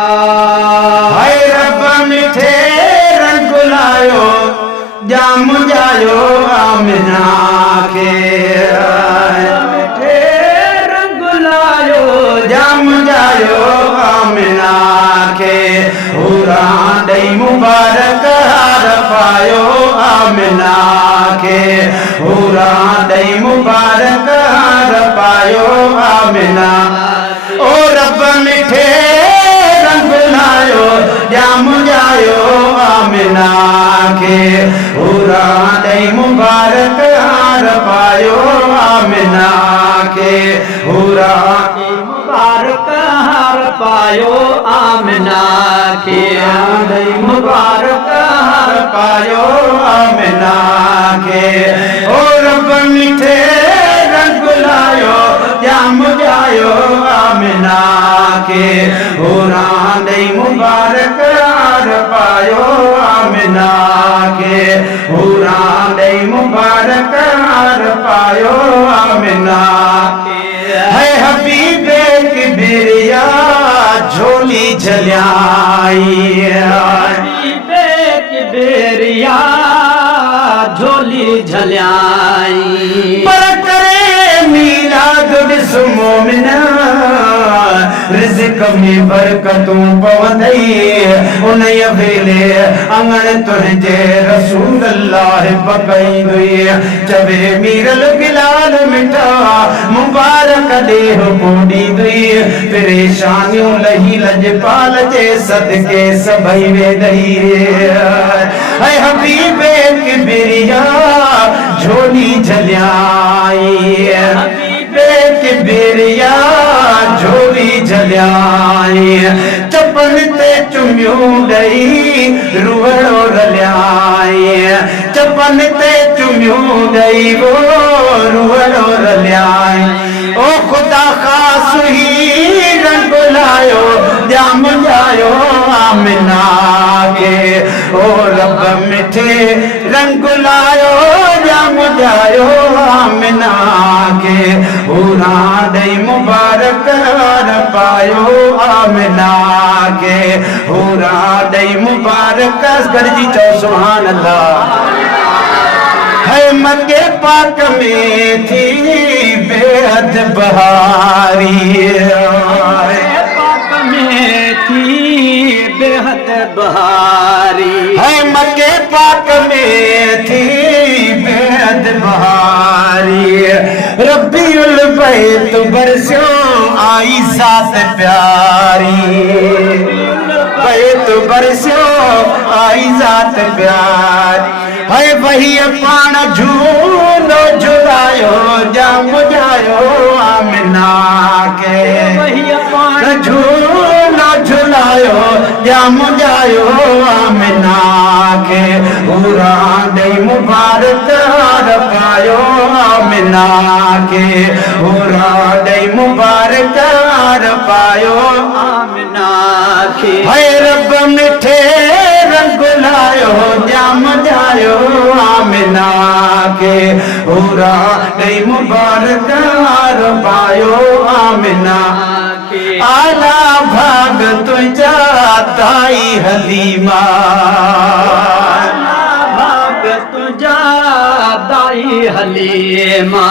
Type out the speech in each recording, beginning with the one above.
हाय रब मिठे रंग लायो जाम जायो आमिना के मिठे रंग लायो जाम जायो आमिना के हुरा दई मुबारक हार पायो आमिना के हुरा दई मुबारक हार पायो आमिना ओ रब मिठे रंग लायो जाम जायो आमिना के हुरा दई मुबारक हार पायो आमिना के हुरा दई मुबारक हार पायो आमिना के दई मुबारक हार पायो आमिना के ओ रब मिठे रंग लायो जाम जायो आमिना के हुरा दई मुबारक हार पायो आमिना के हुरा दई मुबारक हार पायो आमिना के है हबीबे की बिरिया झोली झलियाई हबीबे की बिरिया झोली झलियाई पर करे मीलाद बिस्मोमिना रिज़्क़ में बरकतूं पवंदई उन वेले अंगण तुंहिंजे रसूल अल्लाह पकईंदुई चवे मीरल गिलाल मिठा मुबारक ॾेह पोॾींदुई परेशानियूं लही लजपाल जे सदके सभई वेंदई ऐं हबीबे की बिरिया झोली झलियाई हबीबे की बिरिया झोली झलियाई चपन ते चुमियूं ॾई रुहड़ो रलियाई चपन ते चुमियूं ॾई वो रुहड़ो रलियाई ओ खुदा ख़ास ही रंग लायो जाम जायो आमिना के ओ रब मिठे रंग लायो जाम जायो आमिना के हुरा दई मुबारक हार पायो आमिना के हुरा दई मुबारक गरजी चो सुभान अल्लाह है मक्के पाक में थी बेहद बहारी पाक में थी बेहद बहारी है मक्के पाक में थी बेहद बहारी रब्बीउल बैत बरसो आई सात प्यारी बैत बरसो आई जात प्यारी है वही पान झूलो झुलायो जाम जायो आमिना के वही पान झूलो झुलायो जाम जायो आमिना के हुरा दई मुबारक हार पायो आमिना के हुरा दई मुबारक हार पायो आमिना के है रब मिठे रंग लायो जाम जायो आमिना के हुरा दई मुबारक हार पायो आमिना के आला भाग तुझा ताई हलीमा आला भाग तुझा ताई हलीमा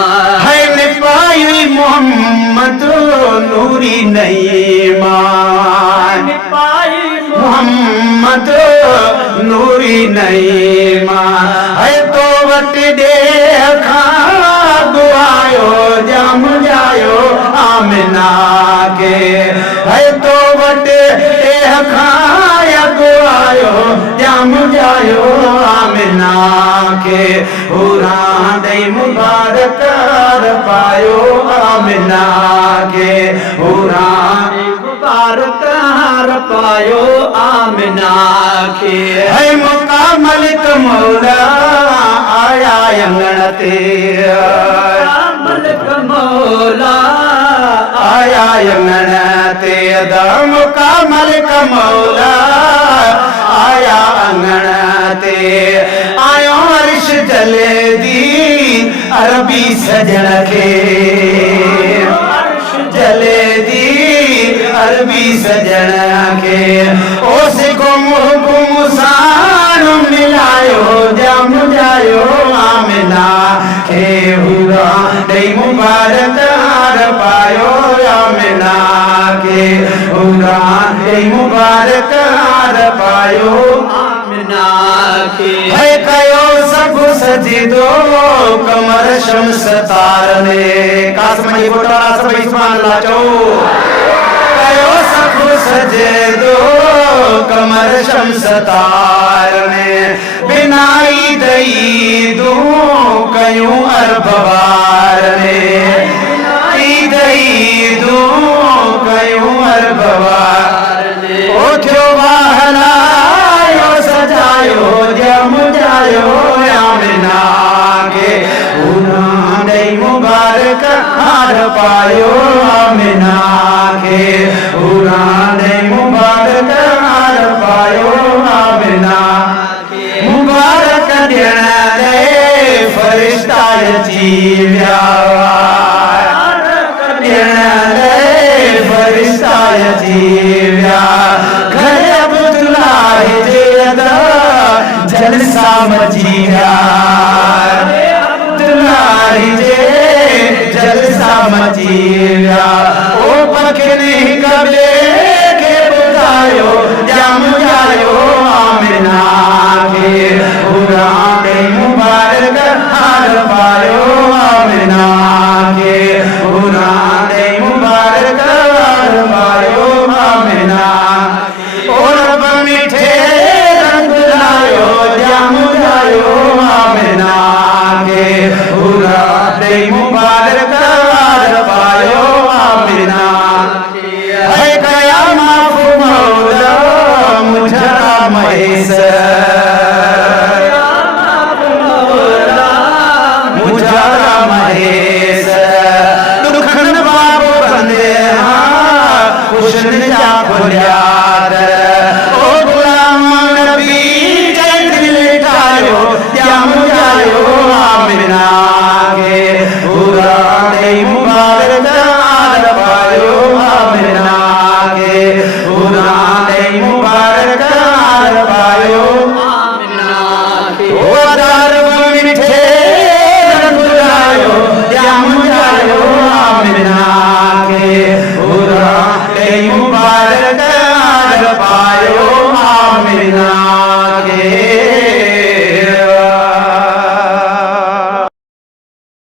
है निपाई मोहम्मद नूरी नईमा निपाई मोहम्मद नूरी नईमा है तो वट दे खायो जाम जायो आमिना के है तो वट दे खाया गुआयो जाम जायो आमिना के हुरा दई मुबारक हार पायो आमिना के हुरा मुबारक हार पायो आमिना के है मौका मलिक मौला आया अंगण ते मलिक मौला आया अंगण ते दम का मलिक मौला आया अंगण ते आयो अर्श जले दी अरबी सजण खे जले दी अरबी सजण खे ओस गुम गुम साण मिलायो जम जायो आमिना खे हुरा ॾेई मुबारक हार पायो आमिना खे हुरा ॾेई मुबारक हार पायो आमिना खे है कयो सभु सजदो कमर शम्स तारने कासम जी बोटा सभई सुभान अल्लाह चओ कयो सभु सजदो कमर शम्स तारने बिनाई दई दू कयूं अरब वारने दई दू कयूं अरब वारने ओ थियो वाहलायो सजायो जम जायो आमिना के उन्होंने मुबारक हार पायो आमिना के उन्होंने मुबारक हार पायो आमिना मुबारक ॾियण दे फरिश्ता अची विया ॾियण दे फरिश्ता अची विया घर अब्दुल्लाह जे जलसा मची विया अब्दुल्लाह जे जलसा मची विया ओ पखिनी कबे के ॿुधायो जम जायो आमिना खे हुरा ॾेई मुबारक हार पायो आमिना खे हुरा ॾेई मुबारक हार पायो आमिना ओ रब मिठे रंग लायो जम जायो आमिना खे हुरा ॾेई मुबारक